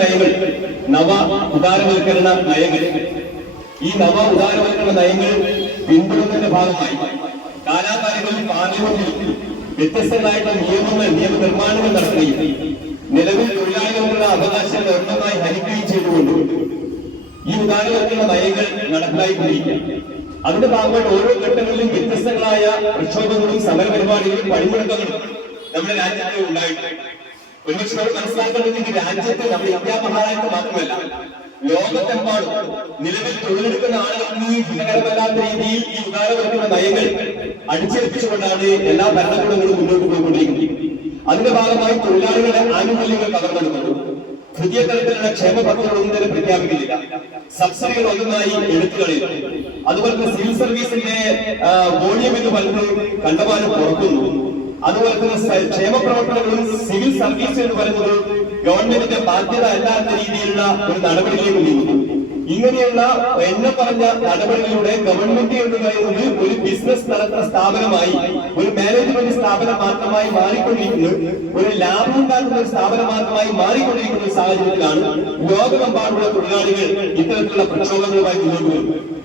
നയങ്ങൾ, നവ ഉദാരവൽക്കരണ നയങ്ങൾ, ഈ നവ ഉദാരവൽക്കരണ നയങ്ങൾ പിന്തുടരുന്നതിന്റെ ഭാഗമായി കാലാകാലങ്ങളിൽ പാർലമെന്റിൽ വ്യത്യസ്തങ്ങളായിട്ടുള്ള നിയമനിർമ്മാണങ്ങൾ നടത്തുകയും നിലവിൽ തൊഴിലാളികൾക്കുള്ള അവകാശങ്ങൾ ഒന്നൊന്നായി ഹരിക്കുകയും ചെയ്തുകൊണ്ട് ഈ ഉദാരവൽക്കരണ നയങ്ങൾ നടപ്പിലായിക്കൊണ്ടിരിക്കുക. അതിന്റെ ഭാഗമായിട്ട് ഓരോ ഘട്ടങ്ങളിലും വ്യത്യസ്തങ്ങളായ പ്രക്ഷോഭങ്ങളും സമരപരിപാടികളും പണിമുടക്കങ്ങളും നമ്മുടെ രാജ്യത്ത് ഉണ്ടായിട്ടുണ്ട്. ഒരുപക്ഷെ നമ്മൾ മനസ്സിലാക്കേണ്ടത് രാജ്യത്ത് നമ്മുടെ ഇന്ത്യ മഹാരാജ്യത്ത് മാത്രമല്ല, ലോകത്തെമ്പാടും നിലവിൽ തൊഴിലെടുക്കുന്ന ആളുകൾക്ക് ഹിതകരമല്ലാത്ത രീതിയിൽ ഈ ഉദാരവൽക്കരണ നയങ്ങൾ അടിച്ചേൽപ്പിച്ചുകൊണ്ടാണ് എല്ലാ ഭരണകൂടങ്ങളും മുന്നോട്ട് പോയിക്കൊണ്ടിരിക്കുന്നത്. അതിന്റെ ഭാഗമായി തൊഴിലാളികളുടെ ആനുകൂല്യങ്ങൾ കവർന്നെടുക്കുന്നു. പുതിയ തരത്തിലുള്ള ക്ഷേമ പദ്ധതികളൊന്നും തന്നെ പ്രഖ്യാപിക്കുന്നില്ല. സബ്സിഡികൾ ഒന്നായി എടുത്തു കളയുന്നു. അതുപോലെ സിവിൽ സർവീസിന്റെ വോളിയം എന്ന് പറയുന്നത് കണ്ടമാനം കുറക്കുന്നു. അതുപോലെ തന്നെ ക്ഷേമ പ്രവർത്തനങ്ങളും സിവിൽ സർവീസ് എന്ന് പറയുന്നത് ഗവൺമെന്റിന്റെ ബാധ്യത അല്ലാത്ത രീതിയിലുള്ള ഒരു നടപടിയിലേക്ക് നീങ്ങുന്നു. ഇങ്ങനെയുള്ള എന്നെ പറഞ്ഞ നടപടികളിലൂടെ ഗവൺമെന്റ് എന്ന് പറയുന്നത് ഒരു ബിസിനസ് നടത്തുന്ന സ്ഥാപനമായി, ഒരു മാനേജ്മെന്റ് സ്ഥാപനം മാത്രമായി മാറിക്കൊണ്ടിരിക്കുന്നു, ഒരു ലാഭം ഉണ്ടാക്കുന്ന ഒരു സ്ഥാപനം മാത്രമായി മാറിക്കൊണ്ടിരിക്കുന്ന ഒരു സാഹചര്യത്തിലാണ് ലോകമെമ്പാടുള്ള തൊഴിലാളികൾ ഇത്തരത്തിലുള്ള പ്രക്ഷോഭങ്ങളുമായി മുന്നോട്ട് വരുന്നത്.